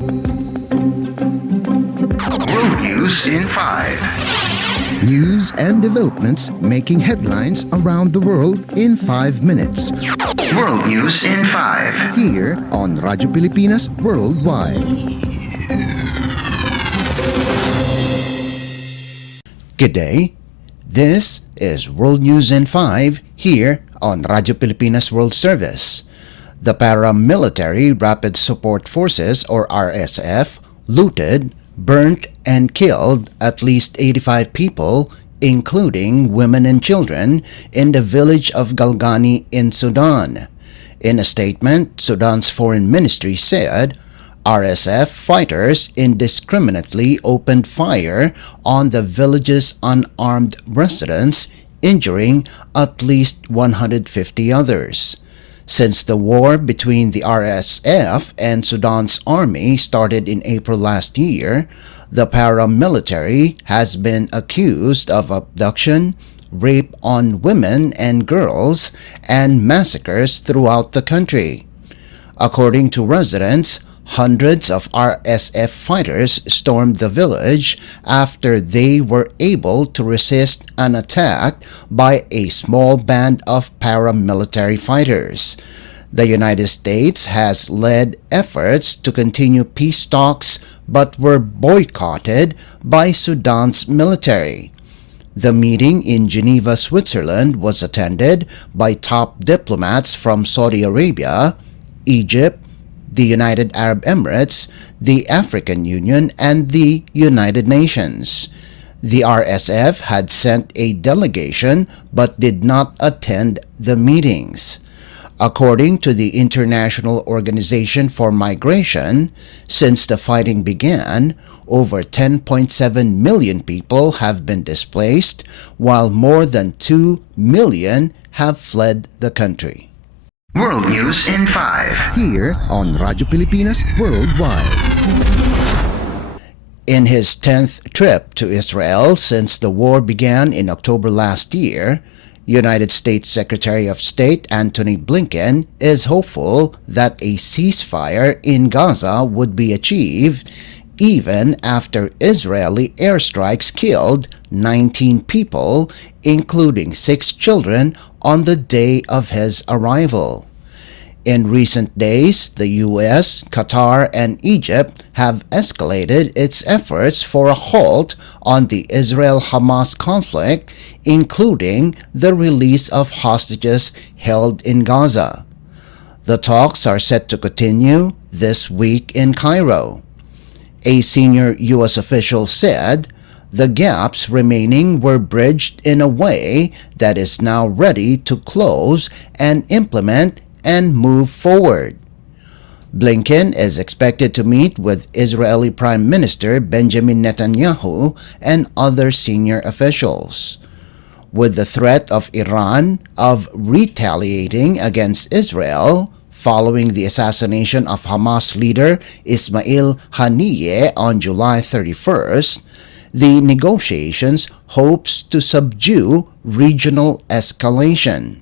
World News in 5. News and developments making headlines around the world in 5 minutes. World News in 5. Here on Radyo Pilipinas Worldwide. Good day. This is World News in 5 here on Radyo Pilipinas World Service. The Paramilitary Rapid Support Forces or RSF looted, burnt, and killed at least 85 people, including women and children, in the village of Galgani in Sudan. In a statement, Sudan's foreign ministry said RSF fighters indiscriminately opened fire on the village's unarmed residents, injuring at least 150 others. Since the war between the RSF and Sudan's army started in April last year, the paramilitary has been accused of abduction, rape on women and girls, and massacres throughout the country. According to residents, hundreds of RSF fighters stormed the village after they were able to resist an attack by a small band of paramilitary fighters. The United States has led efforts to continue peace talks but were boycotted by Sudan's military. The meeting in Geneva, Switzerland was attended by top diplomats from Saudi Arabia, Egypt, the United Arab Emirates, the African Union, and the United Nations. The RSF had sent a delegation but did not attend the meetings. According to the International Organization for Migration, since the fighting began, over 10.7 million people have been displaced, while more than 2 million have fled the country. World News in 5. Here on Radyo Pilipinas Worldwide. In his 10th trip to Israel since the war began in October last year, United States Secretary of State Antony Blinken is hopeful that a ceasefire in Gaza would be achieved even after Israeli airstrikes killed 19 people, including 6 children, on the day of his arrival. In recent days, the U.S., Qatar, and Egypt have escalated its efforts for a halt on the Israel-Hamas conflict, including the release of hostages held in Gaza. The talks are set to continue this week in Cairo. A senior U.S. official said the gaps remaining were bridged in a way that is now ready to close and implement and move forward. Blinken is expected to meet with Israeli Prime Minister Benjamin Netanyahu and other senior officials. With the threat of Iran of retaliating against Israel following the assassination of Hamas leader Ismail Haniyeh on July 31st, the negotiations hopes to subdue regional escalation.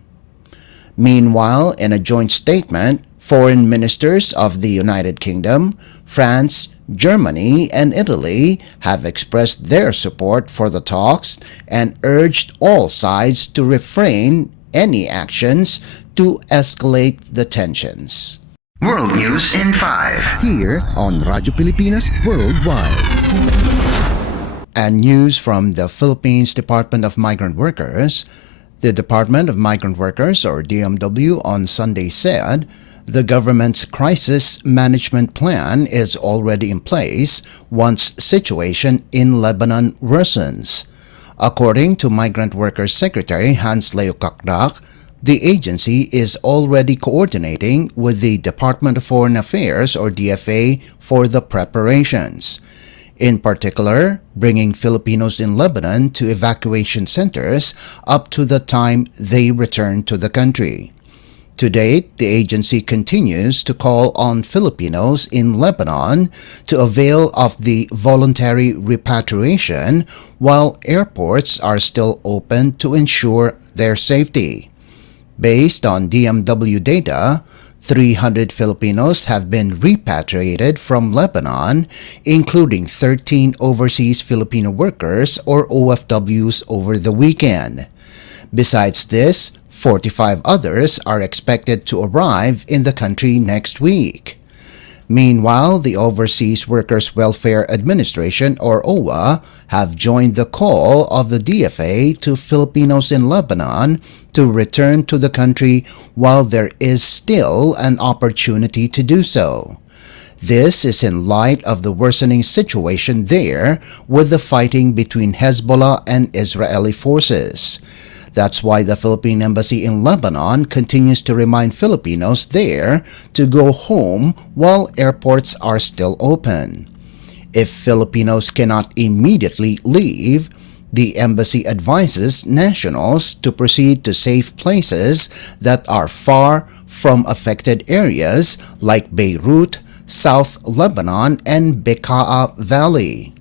Meanwhile, in a joint statement, foreign ministers of the United Kingdom, France, Germany, and Italy have expressed their support for the talks and urged all sides to refrain any actions to escalate the tensions. World News in 5. Here on Radyo Pilipinas Worldwide. And news from the Philippines Department of Migrant Workers. The Department of Migrant Workers, or DMW, on Sunday said the government's crisis management plan is already in place once situation in Lebanon worsens. According to Migrant Workers Secretary Hans Leo Kakdak, the agency is already coordinating with the Department of Foreign Affairs, or DFA, for the preparations. In particular, bringing Filipinos in Lebanon to evacuation centers up to the time they return to the country. To date, the agency continues to call on Filipinos in Lebanon to avail of the voluntary repatriation while airports are still open to ensure their safety. Based on DMW data, 300 Filipinos have been repatriated from Lebanon, including 13 overseas Filipino workers or OFWs over the weekend. Besides this, 45 others are expected to arrive in the country next week. Meanwhile, the Overseas Workers Welfare Administration or OWA have joined the call of the DFA to Filipinos in Lebanon to return to the country while there is still an opportunity to do so. This is in light of the worsening situation there with the fighting between Hezbollah and Israeli forces. That's why the Philippine Embassy in Lebanon continues to remind Filipinos there to go home while airports are still open. If Filipinos cannot immediately leave, the embassy advises nationals to proceed to safe places that are far from affected areas like Beirut, South Lebanon, and Bekaa Valley.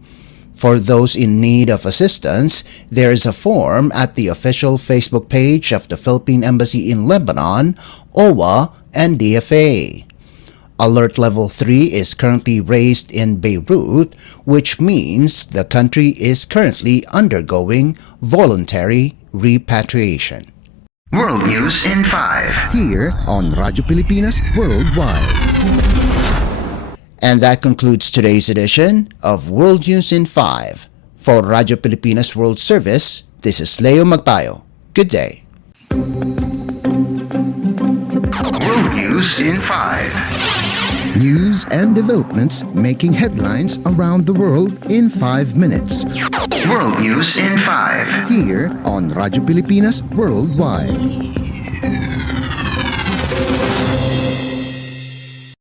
For those in need of assistance, there is a form at the official Facebook page of the Philippine Embassy in Lebanon, OWA, and DFA. Alert Level 3 is currently raised in Beirut, which means the country is currently undergoing voluntary repatriation. World News in 5. Here on Radyo Pilipinas Worldwide. And that concludes today's edition of World News in 5. For Radyo Pilipinas World Service, this is Leo Magpayo. Good day. World News in 5. News and developments making headlines around the world in 5 minutes. World News in 5. Here on Radyo Pilipinas Worldwide.